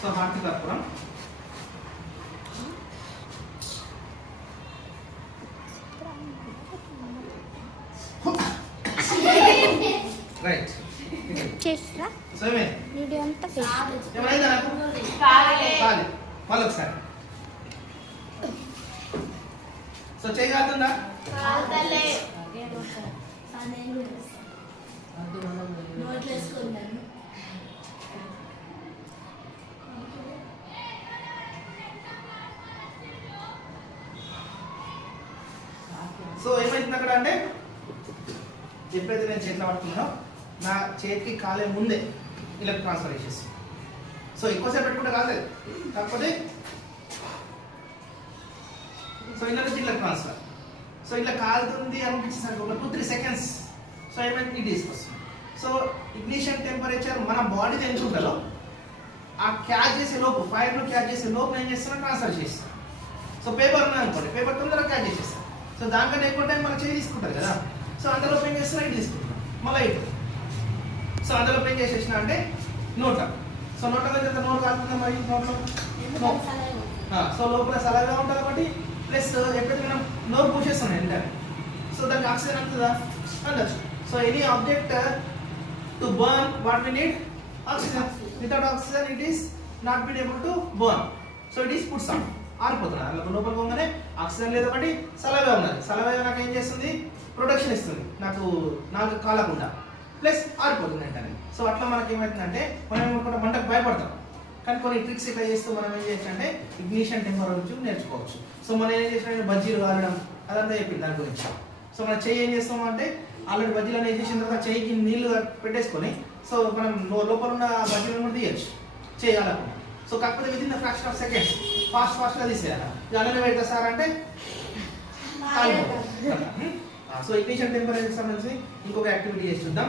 So హారతి కర్పూరం. Right చేస్తా సో ఏమైంది వీడియో అంతా వేస్ట్ ఏమైందా కాలి మళ్ళీ ఒకసారి సో చేయగలుగుతుందా సో ఏమైతుంది అక్కడ అంటే ఎప్పుడైతే నేను చేతిలో పట్టుకున్నానో నా చేతికి కాలే ముందే ఇలా ట్రాన్స్ఫర్ చేసేసి సో ఎక్కువసేపు పెట్టుకుంటే కాలేదు కాకపోతే సో ఇలా నుంచి ఇలా ట్రాన్స్ఫర్ సో ఇలా కాలుతుంది అనిపించేసరికి ఒక 2-3 సెకండ్స్ సో ఏమైతే ఇది తీసుకొస్తుంది. సో ఇగ్నిషన్ టెంపరేచర్ మన బాడీది ఎంత ఉంటుందో ఆ క్యాచ్ చేసే లోపు ఫైర్ను క్యాచ్ చేసే లోపు ఏం చేస్తాను ట్రాన్స్ఫర్ చేస్తాను. సో పేపర్ ఉన్నది అనుకోండి పేపర్ తొందరగా క్యాచ్ చేసేస్తాను. సో దానికంటే ఎక్కువ టైం మనం చేయి తీసుకుంటారు కదా. సో అందులో ఏం చేస్తున్నా ఇటు తీసుకుంటున్నాం మళ్ళీ ఇటు. సో అందులో ఏం చేసేసిన అంటే నోట. సో నోట దగ్గర నోరు కాలుతుందా మరి నోట్లో సో లోపల సలగా ఉంటుంది కాబట్టి ప్లస్ ఎప్పుడైతే మనం నోరు పూసేస్తాం వెంటనే సో దానికి ఆక్సిజన్ అందుతుందా అందచ్చు. So any object to burn what we need oxygen. Without oxygen it is not been able to burn. So it is puts on ఆరిపోతున్నారు అలా లోపల పోగానే ఆక్సిజన్ లేదు కాబట్టి సలవే ఉన్నది. సలవే నాకు ఏం చేస్తుంది ప్రొటెక్షన్ ఇస్తుంది నాకు కాలకుండా ప్లస్ ఆరిపోతుంది వెంటనే. సో అట్లా మనకి ఏమవుతుందంటే మనం ఏమనుకుంటే మంటకు భయపడతాం కానీ కొన్ని ట్రిక్స్ ఇట్లా చేస్తూ మనం ఏం చేయాలంటే ఇగ్నిషన్ టెంపరేచర్ నేర్చుకోవచ్చు. సో మనం ఏం చేసినా బజ్జీలు కాలడం అదంతా చెప్పింది దాని గురించి. సో మన చెయ్యి ఏం చేస్తాం అంటే ఆల్రెడీ బజ్జీలు అనేది చేసిన తర్వాత చెయ్యికి నీళ్లు పెట్టేసుకొని సో మనం లోపల ఉన్న బజ్జీలను కూడా తీయచ్చు చేయాలనుకున్నాం. సో కాకపోతే with in the fraction of seconds ఫాస్ట్గా తీసేయాలి. అలానే పెడతా సార్ అంటే సో ఇగ్నిషన్ టెంపరేచర్ సంబంధించి ఇంకొక యాక్టివిటీ చేసి చూద్దాం.